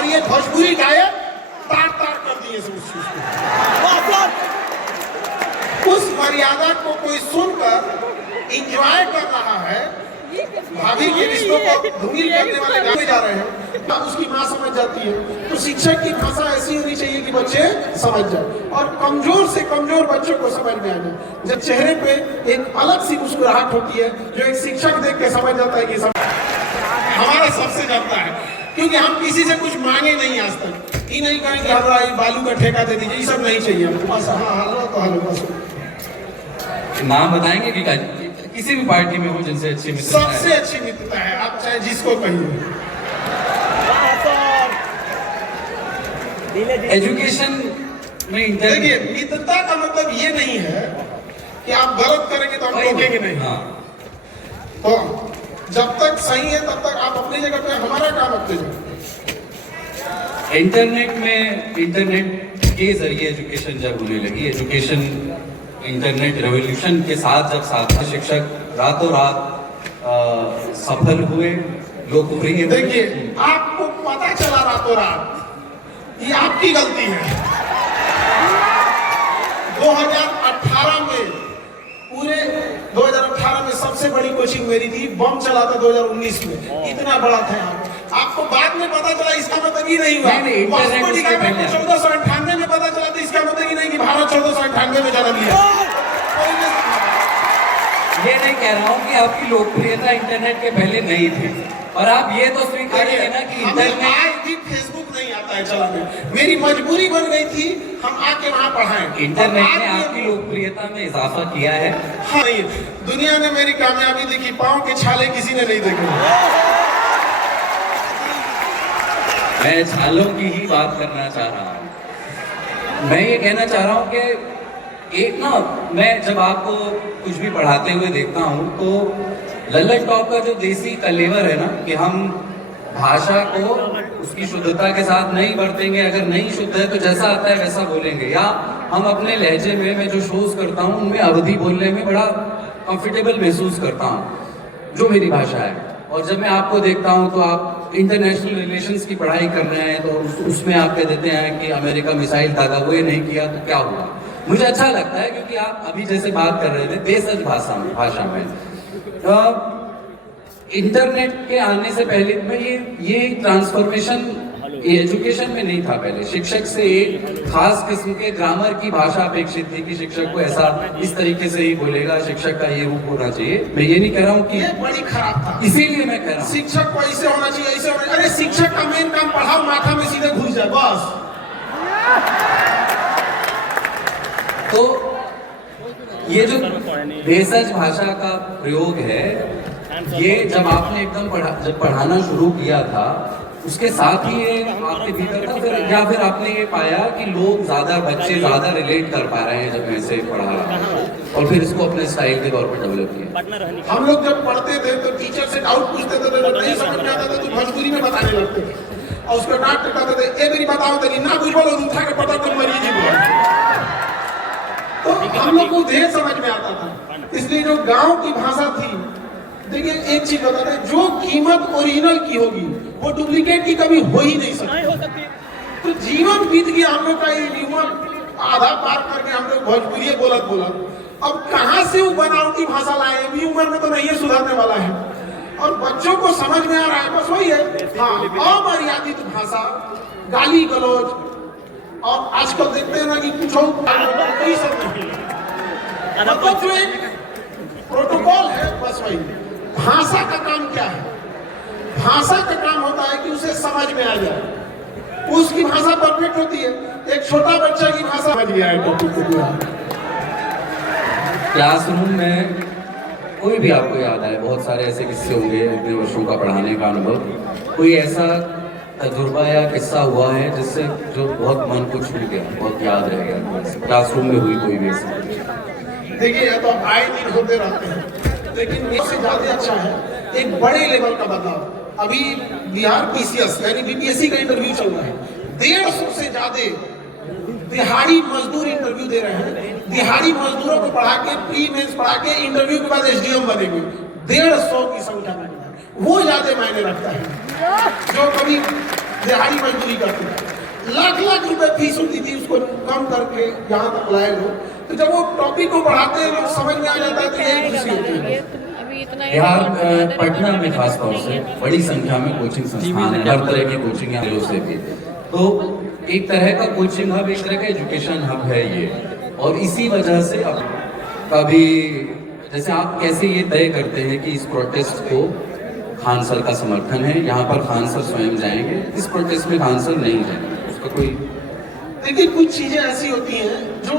और ये भोजपुरी गायक तार तार कर दिए उस मर्यादा को कोई सुनकर इंजॉय कर रहा है। भाभी के रिश्तों को धूमिल करने वाले गाने जा रहे हैं, तब उसकी माँ समझ जाती है। तो शिक्षक की भाषा ऐसी होनी चाहिए कि बच्चे समझ जाए और कमजोर से कमजोर बच्चों को समझ में आ जाए। जब चेहरे पे एक अलग सी मुस्कुराहट होती है जो एक शिक्षक देख के समझ जाता है कि हमारा सबसे जमता है, क्योंकि हम किसी से कुछ मांगे नहीं आज तक। ये नहीं कहें कि हमारा बालू का ठेका दे दीजिए, ये सब नहीं चाहिए हमको। बस हाँ हलो तो हलो बस। नाम बताएंगे कि किसी भी पार्टी में हो जिनसे अच्छी मित्रता है? सबसे अच्छी मित्रता है, आप चाहे जिसको कहिए। एजुकेशन में देखिए, मित्रता का मतलब ये नहीं है कि आप गलत करेंगे तो हम रोकेंगे नहीं। हाँ। तो जब तक सही है तब तक आप अपनी जगह पे, हमारा काम अपनी जगह। इंटरनेट के जरिए एजुकेशन जब होने लगी, एजुकेशन इंटरनेट रेवोल्यूशन के साथ जब साथ शिक्षक रातों रात सफल हुए, लोकप्रिय। देखिए, आपको पता चला रातों रात, ये आपकी गलती है। 2018 में पूरे 2018 में सबसे बड़ी कोचिंग मेरी थी, बम चला था 2019 में, इतना बड़ा था आपको बाद में पता चला, इसका मतलब ये नहीं हुआ। 1498 में पता चला तो इसका मतलब ये नहीं कि भारत 1498 में जन्म लिया। ये नहीं कह रहा हूँ कि आपकी लोकप्रियता इंटरनेट के पहले नहीं थी, और आप ये तो स्वीकार करिए ना कि इंटरनेट आज भी फेसबुक नहीं आता है चलाने, मेरी मजबूरी बन गई थी, हम आके वहाँ पढ़ाएं। इंटरनेट ने आपकी लोकप्रियता में इजाफा किया है। हाँ, नहीं, दुनिया ने मेरी कामयाबी देखी, पाँव के छाले किसी ने नहीं देखे। मैं छालों की ही बात करना चाह रहा हूँ। मैं ये कहना चाह रहा हूँ कि एक ना, मैं जब आपको कुछ भी पढ़ाते हुए देखता हूँ तो लल्लत टॉप का जो देसी कलेवर है ना, कि हम भाषा को उसकी शुद्धता के साथ नहीं बरतेंगे, अगर नहीं शुद्ध है तो जैसा आता है वैसा बोलेंगे, या हम अपने लहजे में मैं जो शोज करता हूँ उनमें अवधि बोलने में बड़ा कंफर्टेबल महसूस करता हूँ, जो मेरी भाषा है। और जब मैं आपको देखता हूँ तो आप इंटरनेशनल रिलेशंस की पढ़ाई कर रहे हैं, तो उसमें आप कह देते हैं कि अमेरिका मिसाइल दागा, वो ये नहीं किया तो क्या हुआ। मुझे अच्छा लगता है क्योंकि आप अभी जैसे बात कर रहे थे देशज भाषा में इंटरनेट के आने से पहले में ये ट्रांसफॉर्मेशन एजुकेशन में नहीं था। पहले शिक्षक से एक खास किस्म के ग्रामर की भाषा अपेक्षित थी कि शिक्षक को ऐसा इस तरीके से ही बोलेगा, शिक्षक का ये रूप होना चाहिए। मैं ये नहीं कह रहा हूँ कि ये बड़ी खराब था, इसीलिए मैं कह रहा हूँ शिक्षक को ऐसे होना चाहिए, ऐसे होना। अरे शिक्षक का मेन काम पढ़ाओ, माथा में सीधे घुस जाए बस। तो ये जो भेषज भाषा का प्रयोग है, ये जब आपने एकदम जब पढ़ाना शुरू किया था उसके साथ ही ये आपके भीतर था, फिर आपने ये पाया कि लोग बच्चे ज्यादा रिलेट कर पा रहे हैं जब मैं इसे पढ़ा रहा हूँ, और फिर इसको अपने स्टाइल के तौर पर डेवलप किया। हम लोग जब पढ़ते थे तो टीचर से डाउट पूछते थे, तो नहीं समझ में आता था तो भोजपुरी में बताने लगते थे, और उसको डांट करते थे, ए मेरी बताओ तो ना कुछ बोलो, उठा के पता तुम मरीज ही बोलो। तो हम लोग को ढेर समझ में आता था। इसलिए जो गांव की भाषा थी, देखिए एक चीज बताते, जो कीमत ओरिजिनल की होगी वो डुप्लीकेट की कभी हो ही नहीं सकती। तो जीवन बीत गया हम लोग का, ये उम्र आधा पार करके हम लोग भोजपुरी बोला, अब कहाँ से वो बनावटी भाषा लाए, भी उम्र में तो नहीं है सुधरने वाला है, और बच्चों को समझ में आ रहा है, बस वही है। हाँ, अमर्यादित भाषा, गाली गलौज, और आजकल देखते हैं ना कि कुछ कोई सब नहीं, मतलब जो एक प्रोटोकॉल है, बस वही। भाषा का काम क्या है? भाषा का काम होता है कि उसे समझ में आ जाए, उसकी भाषा परफेक्ट होती है। एक छोटा बच्चा की भाषा समझ गया है टॉपिक को पूरा। क्लासरूम में कोई भी आपको याद आए, बहुत सारे ऐसे किस्से होंगे इतने वर्षों का पढ़ाने का अनुभव, कोई ऐसा तजुर्बा या किस्सा हुआ है जिससे जो बहुत मन को छू गया, बहुत याद रह गया, क्लासरूम में हुई कोई भी ऐसी? देखिए, तो आए दिन होते रहते हैं, लेकिन इससे ज्यादा अच्छा है एक बड़े लेवल का बदलाव। अभी बिहार पीसीएस यानी बीपीएससी का इंटरव्यू चल रहा है, 150 से ज्यादा दिहाड़ी मजदूर इंटरव्यू दे रहे हैं। दिहाड़ी मजदूरों को पढ़ा के, प्री मेंस पढ़ा के, इंटरव्यू के बाद एसडीएम बनेंगे। 150 की संख्या में वो ज्यादा मायने रखता है। जो कभी दिहाड़ी मजदूरी करते हैं, लाख लाख रुपए फीस होती थी, उसको कम करके यहाँ तक लाए लोग। तो जब वो टॉपिक को बढ़ाते हैं लोग समझ में आ जाता है तो यही खुशी होती है। यहाँ पटना में खास तौर से बड़ी संख्या में कोचिंग संस्थान है, हर तरह की कोचिंग यहाँ से भी, तो एक तरह का कोचिंग हब, एक तरह का एजुकेशन हब है ये। और इसी वजह से अब कभी जैसे आप कैसे ये तय करते हैं कि इस प्रोटेस्ट को खान सर का समर्थन है, यहाँ पर खान सर स्वयं जाएंगे, इस प्रोटेस्ट में खान सर नहीं जाएंगे, उसका कोई? देखिए कुछ चीजें ऐसी होती हैं जो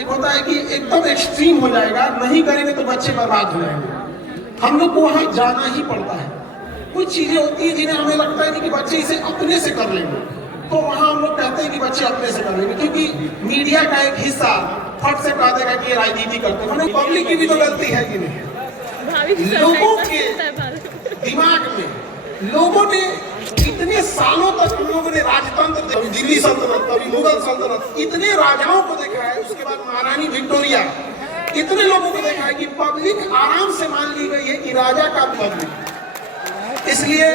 एक होता है कि एकदम एक्सट्रीम हो जाएगा, नहीं करेंगे तो बच्चे बर्बाद हो जाएंगे, हम लोग को वहां जाना ही पड़ता है। कुछ चीजें होती हैं जिन्हें हमें लगता है कि बच्चे इसे अपने से कर लेंगे, तो वहां हम लोग कहते हैं कि बच्चे अपने से कर लेंगे, क्योंकि मीडिया का एक हिस्सा फट से कह देगा कि ये राजनीति करते हैं। पब्लिक की भी तो गलती है कि नहीं? लोगों के दिमाग में लोगों ने इतने सालों तक हम लोगों ने राजतंत्र, कभी दिल्ली सल्तनत, कभी मुगल सल्तनत, इतने राजाओं को देखा है, उसके बाद महारानी विक्टोरिया, इतने लोगों को देखा है कि पब्लिक आराम से मान ली गई है कि राजा का पब्लिक, इसलिए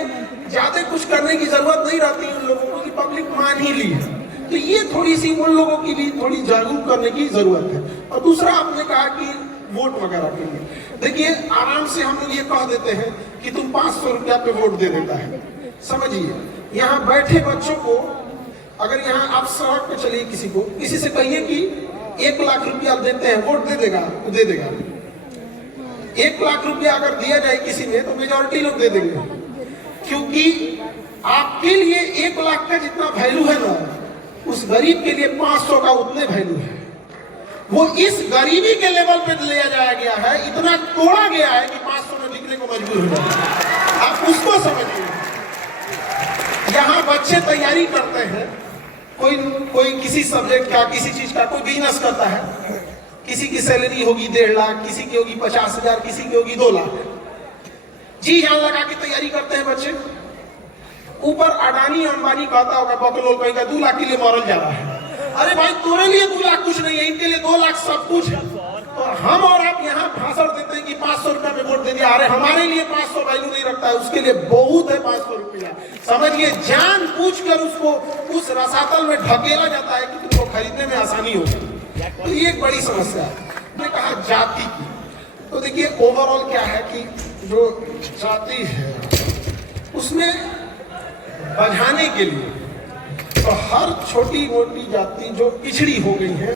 ज्यादा कुछ करने की जरूरत नहीं रहती उन लोगों को कि पब्लिक मान ही ली है। तो ये थोड़ी सी उन लोगों के लिए थोड़ी जागरूक करने की जरूरत है। और दूसरा आपने कहा कि वोट वगैरह के लिए, देखिए आराम से हम लोग ये कह देते हैं कि तुम 500 रुपया पे वोट दे देता है। समझिए यहाँ बैठे बच्चों को, अगर यहाँ आप सड़क पे चलिए, किसी से कहिए कि 1 लाख रुपया देते हैं, वोट दे देगा तो दे देगा। 1 लाख रुपया अगर दिया जाए किसी में तो मेजोरिटी लोग दे देंगे, क्योंकि आपके लिए 1 लाख का जितना वैल्यू है ना, उस गरीब के लिए 500 का उतने वैल्यू है। वो इस गरीबी के लेवल पे ले जाया गया है, इतना तोड़ा गया है कि 500 में बिकने को मजबूर हो जाए। आप उसको समझिए। यहाँ बच्चे तैयारी करते हैं, कोई किसी सब्जेक्ट का, किसी चीज का, कोई बिजनेस करता है, किसी की सैलरी होगी 1.5 लाख, किसी की होगी 50,000, किसी की होगी 2 लाख, जी जान लगा के तैयारी करते हैं बच्चे। ऊपर अडानी अंबानी कहता होगा बकलोल कहीं का 2 लाख के लिए मरल जा रहा है। अरे भाई तुम्हारे लिए 2 लाख कुछ नहीं है, इनके लिए 2 लाख सब कुछ है। और हम और आप यहाँ भाषण देते हैं कि 500 रुपया में वोट दे दिया, अरे हमारे लिए 500 वैल्यू नहीं रखता है, उसके लिए बहुत है 500 रुपया। समझिए जान पूछ कर उसको उस रसातल में ढकेला जाता है कि तुमको खरीदने में आसानी होगी। तो ये एक बड़ी समस्या है। मैंने कहा जाति की, तो देखिए ओवरऑल क्या है कि जो जाति है उसमें बढ़ाने के लिए तो हर छोटी मोटी जाति जो पिछड़ी हो गई है